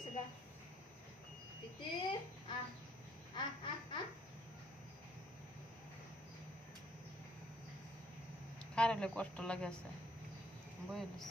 sudah. Titi, ah, ah, ah, ah. খারালে কষ্ট লাগে আছে বুঝলিস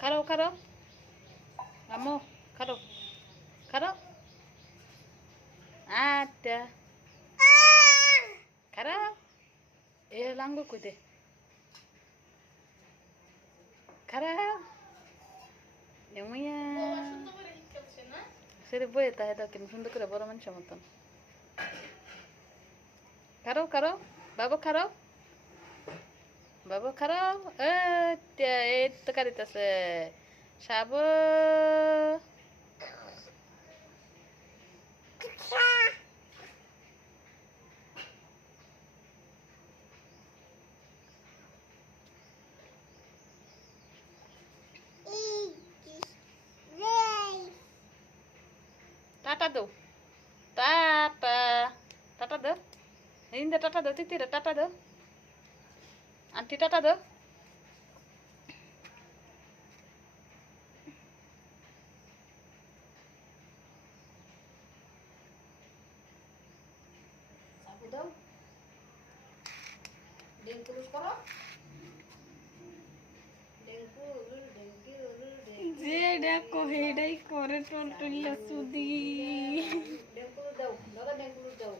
খারো খারো আম্মু খারো খারো আটা খারো এ লাঙ্গল কইতে খারো এমইয়া সেরে বইয়ে তাহে দাও কেমন সুন্দর করে বড় মানুষের মতন খারো খারো বাবু খারো বাবু খারো এই তো কারিতেছে সাবু টাটা দাও টাটা টাটা দাও ইন্দে টাটা দাও তিতিরে টাটা দাও আন্টি টাটা দাও Sabu daw. Dengkulus karo. Dengkulus, dengkulus, dengkulus. যে দেখো হেডাই করে টলটল্লা সুদি Dengkulus daw. Daga dengkulus daw.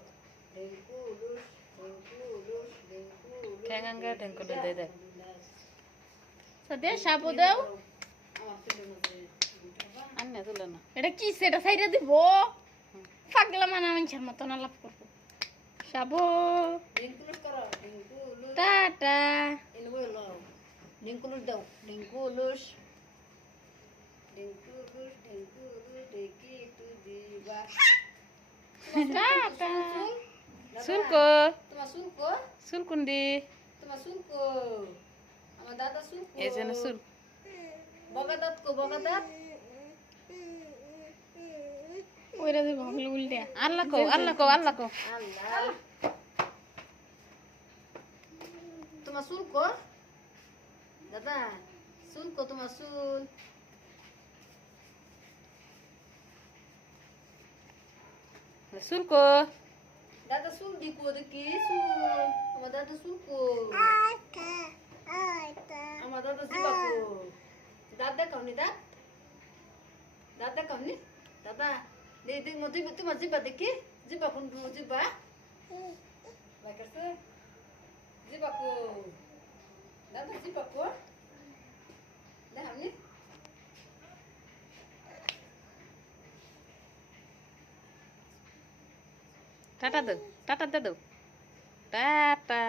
Dengkulus, dengkulus, dengkulus. ঠ্যাঙ্গাঙ্গা ঠ্যাঙ্কুলো দে দে সদে সাবু দাও আমার ছেলে মধ্যে আন্না তুলে না এটা কি সেটা সাইডে দিব পাগলা মানা মানুষের মতন আলাপ করবো সাবু dengkulus karo. Dengkulus. Tata Ini boleh lo. Dengkulus daw. Dengkulus. Dengkulus, dengkulus, deki itu di bawah. টাটা শুল্কো Tuma sulko. শুল্কুন্ডি Tuma sulko. Sama dada sulko. এই যে না শুল Bogadat ko, bogadat. ওইটা দিব উল্টে আল্লাহ কো আল্লাহ কো আল্লাহ কো Allah. Tuma sulko. Dada. Sulko tuma sul. শুল্কো Dada sul di ko deki sul. Sama dada sulko. Sama dada zibako. Dada kau ni dad? Dada kau ni? Dada. Di mo tuma ziba deki? Ziba kundu ziba. Baik se. Ziba ko. Dada ziba ko. Dah hamni? Tata দাও tata দাও tata